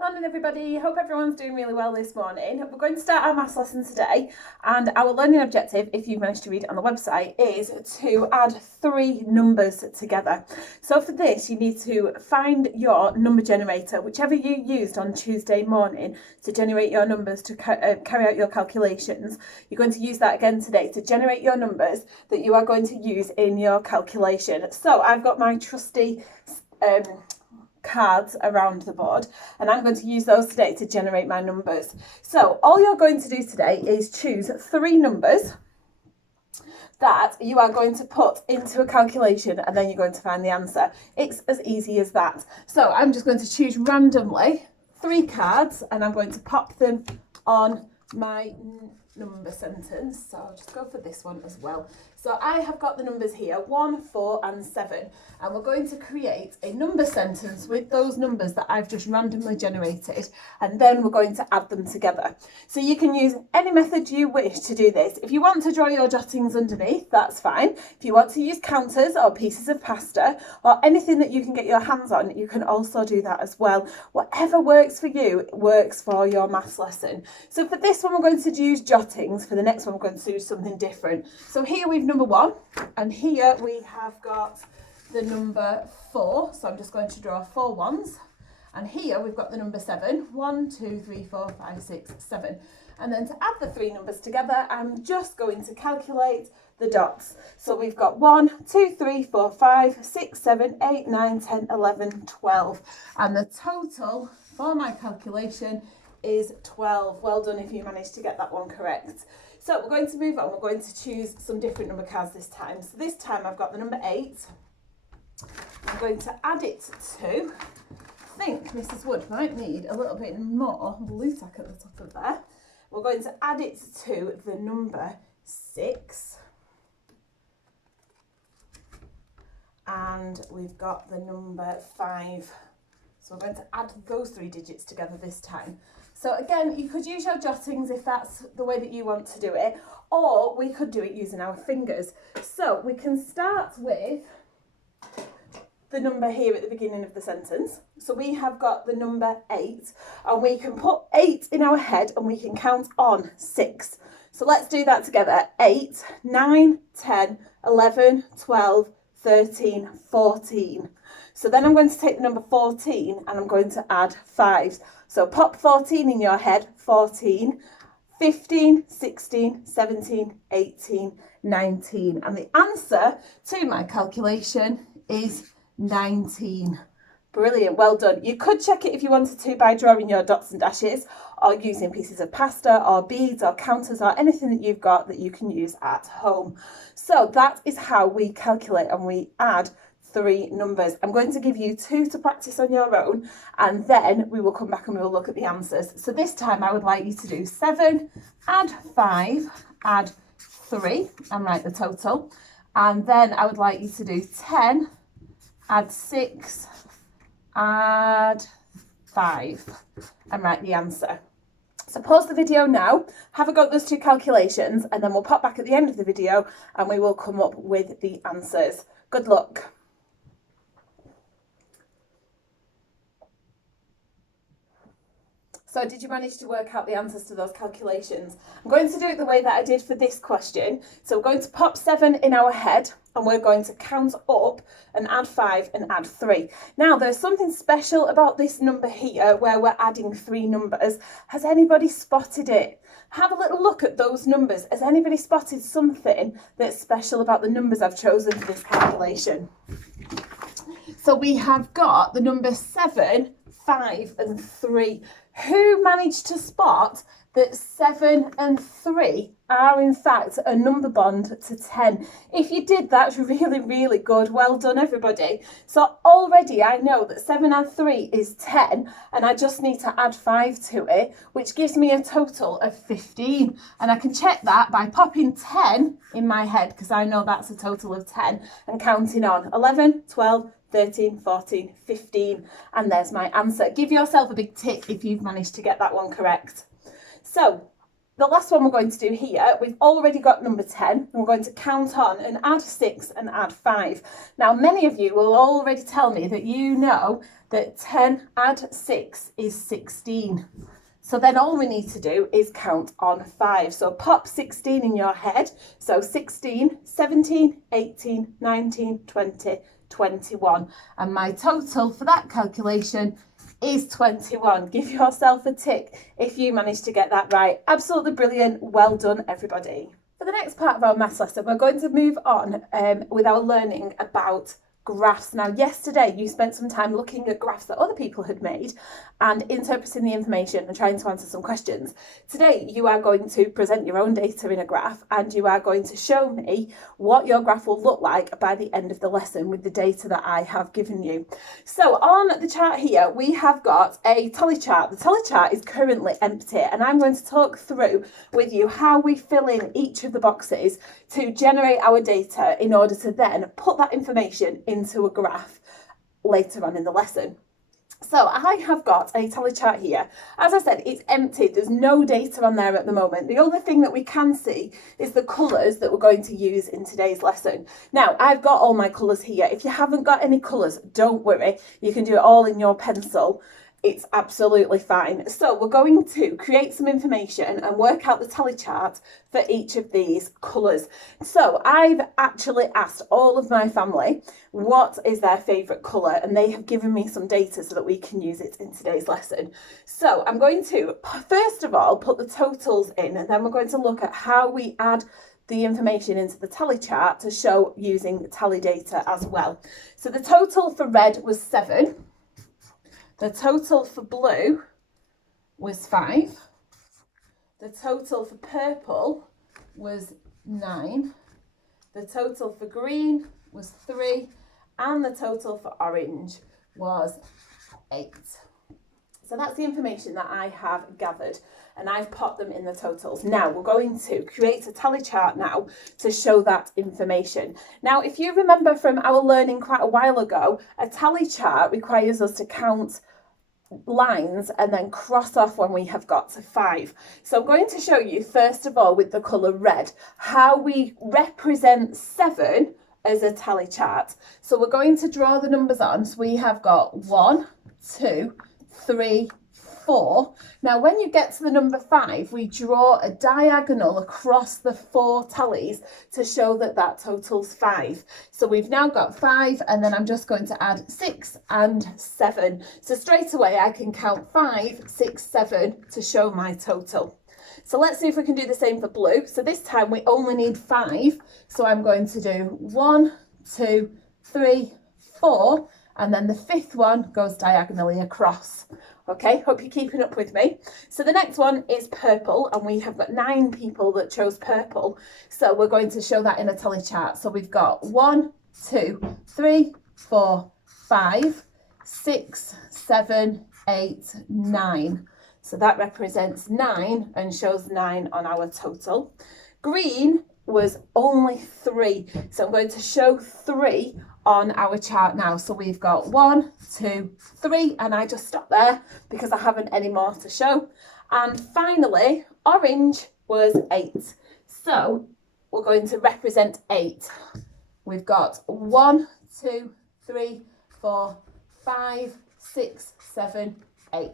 Morning everybody, hope everyone's doing really well this morning. We're going to start our maths lesson today, and our learning objective, if you've managed to read it on the website, is to add three numbers together. So for this you need to find your number generator, whichever you used on Tuesday morning to generate your numbers to carry out your calculations. You're going to use that again today to generate your numbers that you are going to use in your calculation. So I've got my trusty cards around the board, and I'm going to use those today to generate my numbers. So all you're going to do today is choose three numbers that you are going to put into a calculation, and then you're going to find the answer. It's as easy as that. So I'm just going to choose randomly three cards, and I'm going to pop them on my number sentence. So I'll just go for this one as well. So I have got the numbers here, 1, 4 and 7, and we're going to create a number sentence with those numbers that I've just randomly generated, and then we're going to add them together. So you can use any method you wish to do this. If you want to draw your jottings underneath, that's fine. If you want to use counters or pieces of pasta or anything that you can get your hands on, you can also do that as well. Whatever works for you works for your maths lesson. So for this one we're going to use jottings. For the next one we're going to do something different. So here we've number 1, and here we have got the number 4, so I'm just going to draw 4 ones, and here we've got the number 7, 1, 2, 3, 4, 5, 6, 7, and then to add the three numbers together I'm just going to calculate the dots. So we've got 1, 2, 3, 4, 5, 6, 7, 8, 9, 10, 11, 12, and the total for my calculation is 12. Well done if you managed to get that one correct. So we're going to move on. We're going to choose some different number cards this time. So this time I've got the number 8. I'm going to add it to, I think Mrs. Wood might need a little bit more blue tack at the top of there. We're going to add it to the number 6. And we've got the number 5. So we're going to add those three digits together this time. So again, you could use your jottings if that's the way that you want to do it, or we could do it using our fingers. So we can start with the number here at the beginning of the sentence. So we have got the number 8, and we can put 8 in our head and we can count on 6. So let's do that together. 8, 9, 10, 11, 12, 13, 14. So then I'm going to take the number 14 and I'm going to add 5. So pop 14 in your head, 14, 15, 16, 17, 18, 19. And the answer to my calculation is 19. Brilliant, well done. You could check it if you wanted to by drawing your dots and dashes, or using pieces of pasta or beads or counters or anything that you've got that you can use at home. So that is how we calculate and we add three numbers. I'm going to give you 2 to practice on your own, and then we will come back and we will look at the answers. So this time I would like you to do 7, add 5, add 3, and write the total. And then I would like you to do 10, add 6, add 5, and write the answer. So pause the video now, have a go at those 2 calculations, and then we'll pop back at the end of the video and we will come up with the answers. Good luck. So did you manage to work out the answers to those calculations? I'm going to do it the way that I did for this question. So we're going to pop 7 in our head and we're going to count up and add 5 and add 3. Now there's something special about this number here where we're adding 3 numbers. Has anybody spotted it? Have a little look at those numbers. Has anybody spotted something that's special about the numbers I've chosen for this calculation? So we have got the number 7, 5 and 3. Who managed to spot that 7 and 3 are in fact a number bond to 10? If you did, that's really, really good. Well done, everybody. So already I know that 7 and 3 is 10, and I just need to add 5 to it, which gives me a total of 15. And I can check that by popping 10 in my head, because I know that's a total of 10, and counting on 11, 12, 13, 14, 15, and there's my answer. Give yourself a big tick if you've managed to get that one correct. So the last one we're going to do here, we've already got number 10, and we're going to count on and add 6 and add 5. Now, many of you will already tell me that you know that 10 add 6 is 16. So then all we need to do is count on 5. So pop 16 in your head. So 16, 17, 18, 19, 20, 21. And my total for that calculation is 21. Give yourself a tick if you managed to get that right. Absolutely brilliant. Well done, everybody. For the next part of our maths lesson, we're going to move on with our learning about graphs. Now, yesterday you spent some time looking at graphs that other people had made and interpreting the information and trying to answer some questions. Today you are going to present your own data in a graph, and you are going to show me what your graph will look like by the end of the lesson with the data that I have given you. So on the chart here we have got a tally chart. The tally chart is currently empty, and I'm going to talk through with you how we fill in each of the boxes to generate our data in order to then put that information into a graph later on in the lesson. So I have got a tally chart here. As I said, it's empty. There's no data on there at the moment. The only thing that we can see is the colours that we're going to use in today's lesson. Now, I've got all my colours here. If you haven't got any colours, don't worry. You can do it all in your pencil. It's absolutely fine. So we're going to create some information and work out the tally chart for each of these colours. So I've actually asked all of my family what is their favourite colour, and they have given me some data so that we can use it in today's lesson. So I'm going to, first of all, put the totals in, and then we're going to look at how we add the information into the tally chart to show using tally data as well. So the total for red was 7. The total for blue was 5. The total for purple was 9. The total for green was 3. And the total for orange was 8. So that's the information that I have gathered, and I've popped them in the totals. Now we're going to create a tally chart now to show that information. Now, if you remember from our learning quite a while ago, a tally chart requires us to count lines and then cross off when we have got to 5. So I'm going to show you first of all with the colour red how we represent 7 as a tally chart. So we're going to draw the numbers on. So we have got 1, 2, 3, 4. Now when you get to the number 5, we draw a diagonal across the 4 tallies to show that that totals 5. So we've now got 5, and then I'm just going to add 6 and 7. So straight away I can count 5, 6, 7 to show my total. So let's see if we can do the same for blue. So this time we only need 5. So I'm going to do 1, 2, 3, 4, and then the 5th one goes diagonally across. Okay, hope you're keeping up with me. So the next one is purple, and we have got 9 people that chose purple. So we're going to show that in a tally chart. So we've got 1, 2, 3, 4, 5, 6, 7, 8, 9. So that represents 9 and shows 9 on our total. Green was only 3. So I'm going to show 3 on our chart now. So we've got 1, 2, 3, and I just stop there because I haven't any more to show. And finally, orange was 8. So we're going to represent 8. We've got 1, 2, 3, 4, 5, 6, 7, 8.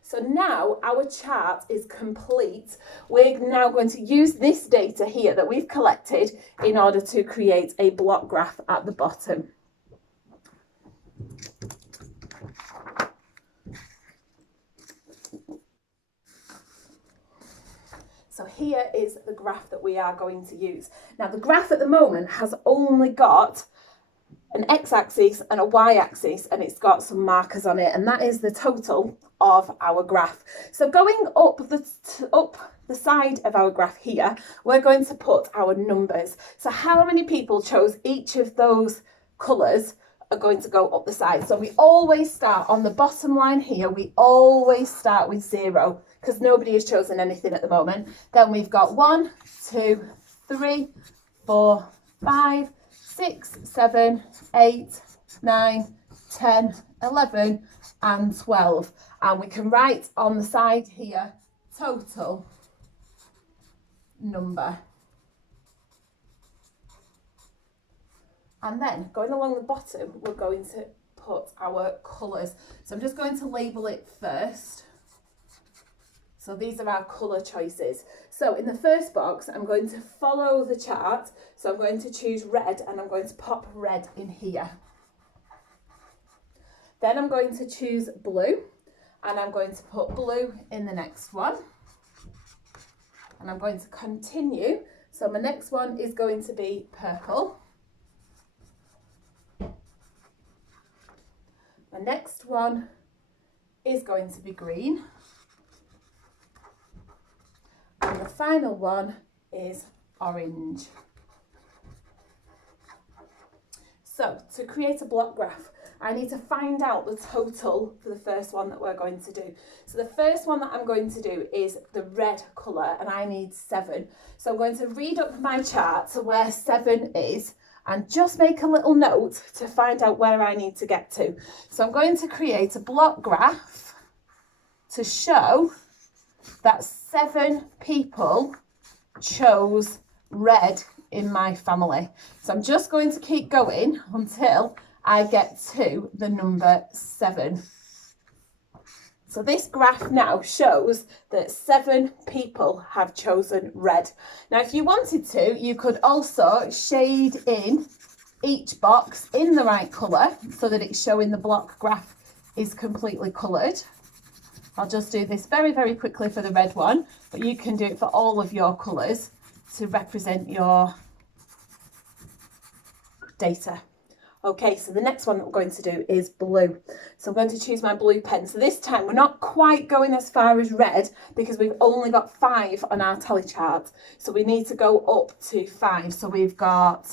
So now our chart is complete. We're now going to use this data here that we've collected in order to create a block graph at the bottom. So here is the graph that we are going to use. Now the graph at the moment has only got an x-axis and a y-axis, and it's got some markers on it, and that is the total of our graph. So going up the side of our graph here, we're going to put our numbers. So how many people chose each of those colours are going to go up the side. So we always start on the bottom line here, we always start with 0 because nobody has chosen anything at the moment. Then we've got 1, 2, 3, 4, 5, 6, 7, 8, 9, 10, 11 and 12. And we can write on the side here, total number. And then going along the bottom, we're going to put our colours. So I'm just going to label it first. So these are our colour choices. So in the first box, I'm going to follow the chart. So I'm going to choose red and I'm going to pop red in here. Then I'm going to choose blue and I'm going to put blue in the next one. And I'm going to continue. So my next one is going to be purple. The next one is going to be green. And the final one is orange. So to create a block graph, I need to find out the total for the first one that we're going to do. So the first one that I'm going to do is the red colour and I need 7. So I'm going to read up my chart to where 7 is and just make a little note to find out where I need to get to. So I'm going to create a block graph to show that 7 people chose red in my family. So I'm just going to keep going until I get to the number 7. So this graph now shows that 7 people have chosen red. Now, if you wanted to, you could also shade in each box in the right colour so that it's showing the block graph is completely coloured. I'll just do this very, very quickly for the red one, but you can do it for all of your colours to represent your data. Okay, so the next one that we're going to do is blue. So I'm going to choose my blue pen. So this time we're not quite going as far as red because we've only got 5 on our tally chart. So we need to go up to 5. So we've got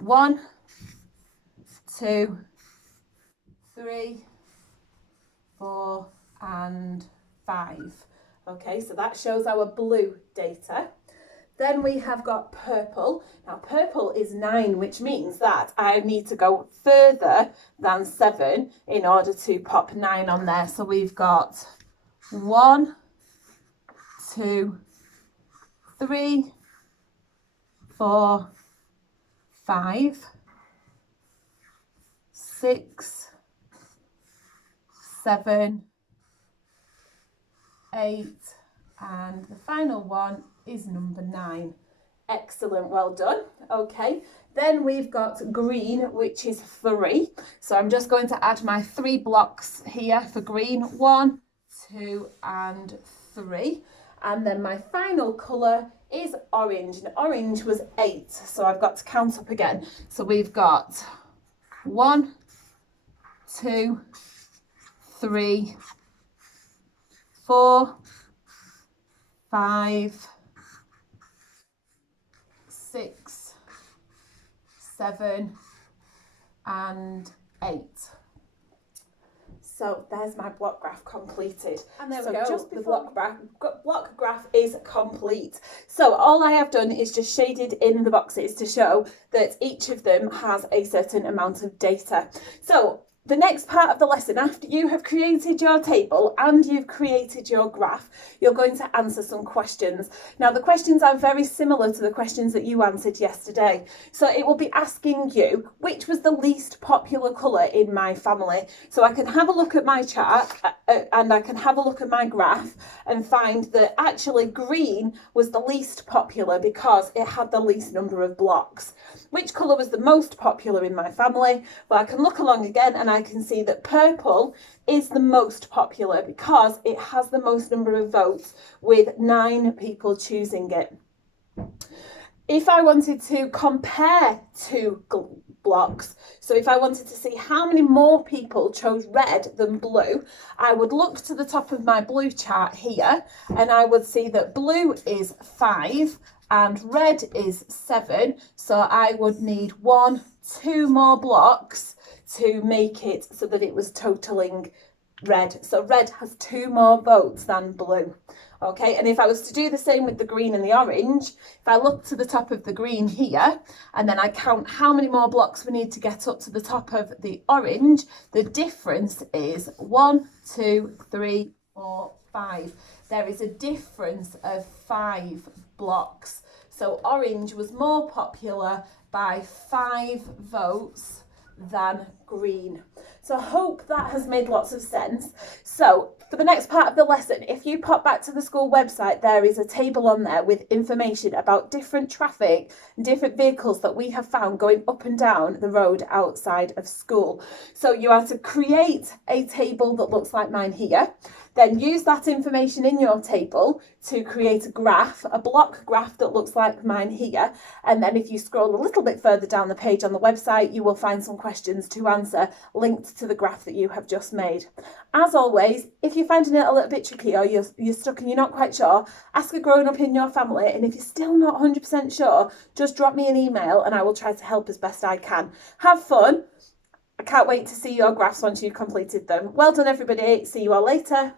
1, 2, 3, 4, and 5. Okay, so that shows our blue data. Then we have got purple. Now purple is 9, which means that I need to go further than 7 in order to pop 9 on there. So we've got 1, 2, 3, 4, 5, 6, 7, 8, and the final one is number 9. Excellent, well done. Okay, then we've got green, which is 3. So I'm just going to add my 3 blocks here for green. 1, 2, and 3. And then my final colour is orange, and orange was 8. So I've got to count up again. So we've got 1, 2, 3, 4, 5, 6, 7, and 8. So there's my block graph completed. And there we go, just the block graph is complete. So all I have done is just shaded in the boxes to show that each of them has a certain amount of data. So the next part of the lesson, after you have created your table and you've created your graph, you're going to answer some questions. Now, the questions are very similar to the questions that you answered yesterday. So it will be asking you, which was the least popular colour in my family? So I can have a look at my chart and I can have a look at my graph and find that actually green was the least popular because it had the least number of blocks. Which colour was the most popular in my family? Well, I can look along again and I can see that purple is the most popular because it has the most number of votes with 9 people choosing it. If I wanted to compare 2 blocks, so if I wanted to see how many more people chose red than blue, I would look to the top of my blue chart here and I would see that blue is 5 and red is 7. So I would need 1, 2 more blocks to make it so that it was totaling red. So red has 2 more votes than blue. Okay, and if I was to do the same with the green and the orange, if I look to the top of the green here, and then I count how many more blocks we need to get up to the top of the orange, the difference is 1, 2, 3, 4, 5. there is a difference of 5 blocks. So orange was more popular by 5 votes than green. So I hope that has made lots of sense. So for the next part of the lesson, if you pop back to the school website, there is a table on there with information about different traffic and different vehicles that we have found going up and down the road outside of school. So you are to create a table that looks like mine here. Then use that information in your table to create a graph, a block graph that looks like mine here. And then if you scroll a little bit further down the page on the website, you will find some questions to answer linked to the graph that you have just made. As always, if you're finding it a little bit tricky or you're stuck and you're not quite sure, ask a grown-up in your family. And if you're still not 100% sure, just drop me an email and I will try to help as best I can. Have fun. I can't wait to see your graphs once you've completed them. Well done, everybody. See you all later.